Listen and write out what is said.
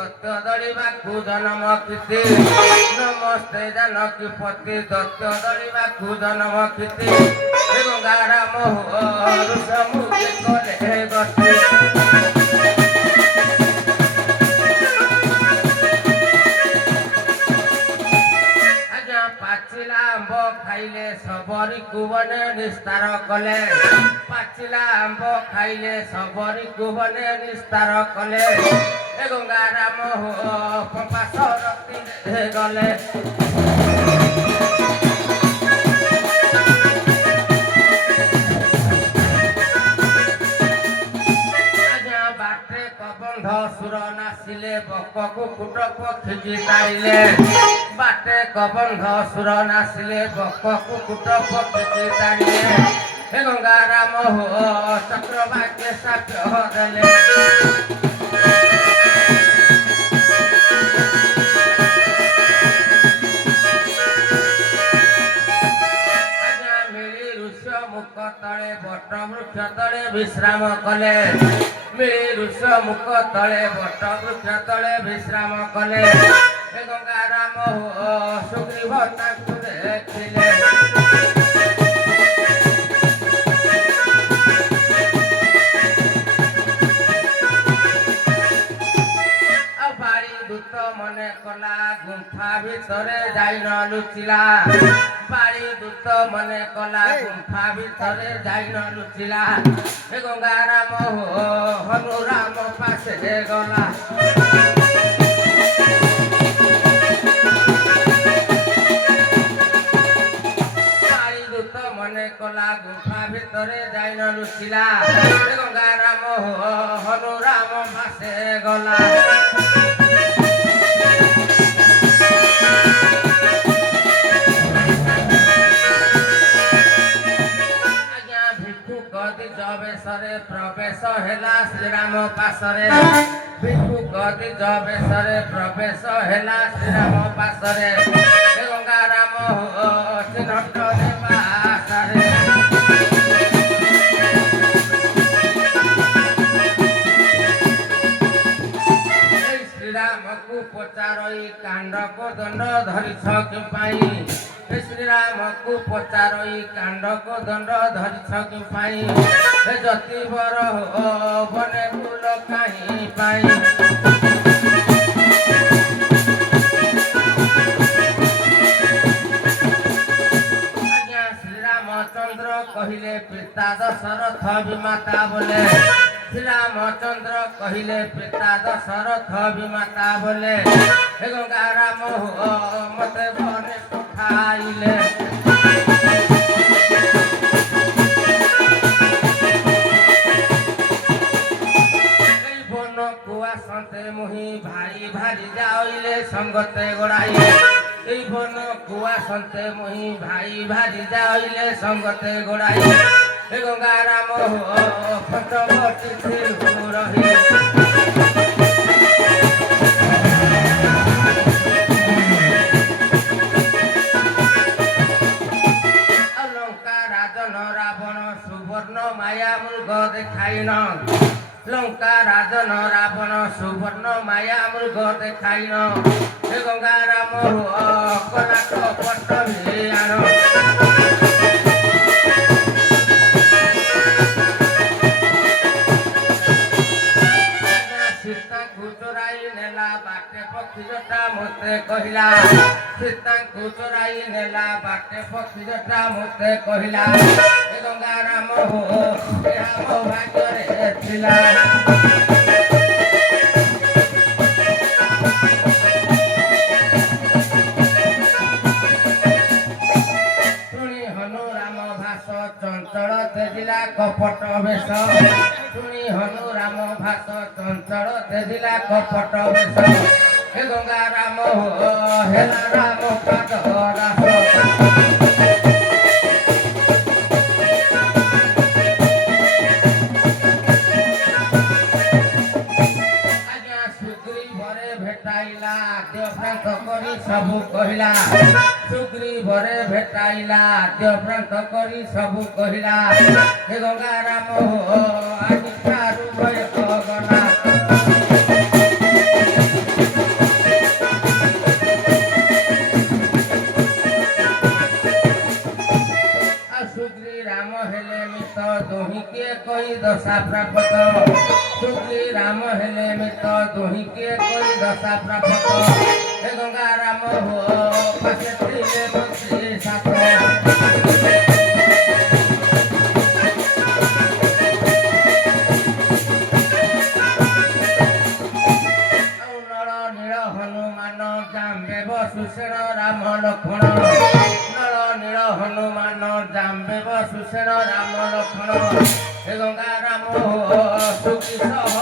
ଦତ୍ୟ ଦଳିବାକୁ ଜନମ କ୍ଷିତି ନମସ୍ତେ ଜାନକୀ ପତି ଦତ୍ୟ ଦଳିବାକୁ ଜନମ କ୍ଷିତି ଗଙ୍ଗା ରାମ ଋଷମୁଖୀ କଲେ ଗତି ପାଚିଲା ଆମ୍ବ ଖାଇଲେ ସବରୀକୁ ବନେ ନିସ୍ତାର କଲେ ପାଚିଲା ଆମ୍ବ ଖାଇଲେ ସବରୀକୁ ବନେ ନିସ୍ତାର କଲେ ଏ ଗଙ୍ଗା ରାମ ପପାସ ରତିରେ ଗଲେ ବାଟେ କବନ୍ଧ ସୁର ନାସିଲେ ବକକୁ କୁଟ ପକ୍ଷୀ ତାରିଲେ ବାଟେ କବନ୍ଧ ସୁର ନାସିଲେ ବକକୁ କୁଟ ପକ୍ଷୀ ତାରିଲେ ହେ ଗଙ୍ଗା ରାମ ଚକ୍ରବାକ୍ୟ ସାକ୍ଷ୍ୟ ଦେଲେ ମିଳି ଋଷ ମୁଖ ତଳେ ବଟ ବୃକ୍ଷ ତଳେ ବିଶ୍ରାମ କଲେ ମିଳି ଋଷ ମୁଖ ତଳେ ବଟ ବୃକ୍ଷ ତଳେ ବିଶ୍ରାମ କଲେ ଏ ଗଙ୍ଗା ରାମ ସୁଗ୍ରୀବ ତାଙ୍କୁ ଦେଖିଲେ ଆଉ ବାଡ଼ି ଦୂତ ମନେ କଲା ଗୁମ୍ଫା ଭିତରେ ଯାଇ ନ ଲୁଚିଲା ବାଡ଼ି ଦୂତ ମନେ କଲା ଗୁମ୍ଫା ଭିତରେ ଯାଇ ନ ଲୁଚିଲା ଏ ଗଙ୍ଗା ରାମ ହନୁରାମ ପାଶେ ଗଲା ବାଡ଼ି ଦୂତ ମନେ କଲା ଗୁମ୍ଫା ଭିତରେ ଯାଇ ନ ଲୁଚିଲା ଏ ଗଙ୍ଗା ରାମ ହନୁରାମ ପାଶେ ଗଲା ବେଶରେ ପ୍ରବେଶ ହେଲା ଶ୍ରୀରାମ ପାଶରେ ଭିକ୍ଷୁ ଗଦିଜ ବେଶରେ ପ୍ରବେଶ ହେଲା ଶ୍ରୀରାମ ପାଶରେ ଏ ଗଙ୍ଗା ରାମ ଚିହ୍ନଟ ଦେବା ଆଶାରେ ଶ୍ରୀରାମକୁ ପଚାରଇ କାଣ୍ଡକୁ ଦଣ୍ଡ ଧରିଛ କି ପାଇଁ ଶ୍ରୀରାମକୁ ପଚାରଇ କାଣ୍ଡକୁ ଦଣ୍ଡ ଧରିଛ କି ପାଇଁ ଯତି ବର ବନେ ଫୁଲ କାହିଁ ପାଇଁ ଆଜ୍ଞା ଶ୍ରୀରାମଚନ୍ଦ୍ର କହିଲେ ପିତା ଦଶରଥ ବିମାତା ବୋଲେ ଶ୍ରୀରାମଚନ୍ଦ୍ର କହିଲେ ପିତା ଦଶରଥ ବିମାତା ବୋଲେ ହେ ଗଙ୍ଗା ରାମ ମତେ ବନେ ଖାଇଲେ এই বনকু আসন্তে মুহি ভাই ভারি যাইলে সঙ্গতে গোড়াইলে এই বনকু আসন্তে মুহি ভাই ভারি যাইলে সঙ্গতে গোড়াইলে হে গঙ্গা রাম ফটবটি রহি লঙ্কা রাজন রাবণ সুবর্ণ মায়া মৃগ দেখাইন লঙ্কা রাজন রাবণ সুবর্ণ মায়া মৃগ দেখাইন হে গঙ্গা রাম কনাক পট আণ ସୀତାଙ୍କୁ ଚୋରାଇ ନେଲା ବାଟେ ପକ୍ଷୀ ଜଟା ମୋତେ କହିଲା ସୀତାଙ୍କୁ ଚୋରାଇ ନେଲା ବାଟେ ପକ୍ଷୀ ଜଟା ମୋତେ କହିଲା ଏ ଗଙ୍ଗା ରାମ ଏହା ମୋ ଭାଗ୍ୟରେ ଥିଲା ଶୁଣି ହନୁ ରାମ ଭାଷ ଚଞ୍ଚଳ ତେଜିଲା କପଟ ବେଶ ଶୁଣି ହନୁ ରାମ ଭାଷ ଚଞ୍ଚଳ ତେଜିଲା କପଟ ବେଶ ହେ ଗଙ୍ଗା ରାମ ହେଲା ରାମ ପାଦ ରାସ ଆଜ୍ଞା ସୁଗ୍ରୀବରେ ଭେଟାଇଲା ଆଦ୍ୟ ପ୍ରାନ୍ତ କରି ସବୁ କହିଲା ସୁଗ୍ରୀବରେ ଭେଟାଇଲା ଆଦ୍ୟ ପ୍ରାନ୍ତ କରି ସବୁ କହିଲା ହେ ଗଙ୍ଗା ରାମ ଆଜି ଠାରୁ ଭୟ ଗଲା ମିତ ଦୁହିଁକେ କହି ଦଶା ପ୍ରାପତ ସୁଖୀ ରାମ ହେଲେ ମିତ ଦୁହିଁକେ କହି ଦଶା ପ୍ରାପତ ହେ ଗଙ୍ଗା ରାମ ହୁଅ ପାଶେ ଥିଲେ ମନ୍ତ୍ରୀ ସାତ সুষেণ রাম লক্ষণ নল নীল হনুমান জাম্বেব সুষেণ রাম লক্ষণ হে গঙ্গা রাম সুখী সহ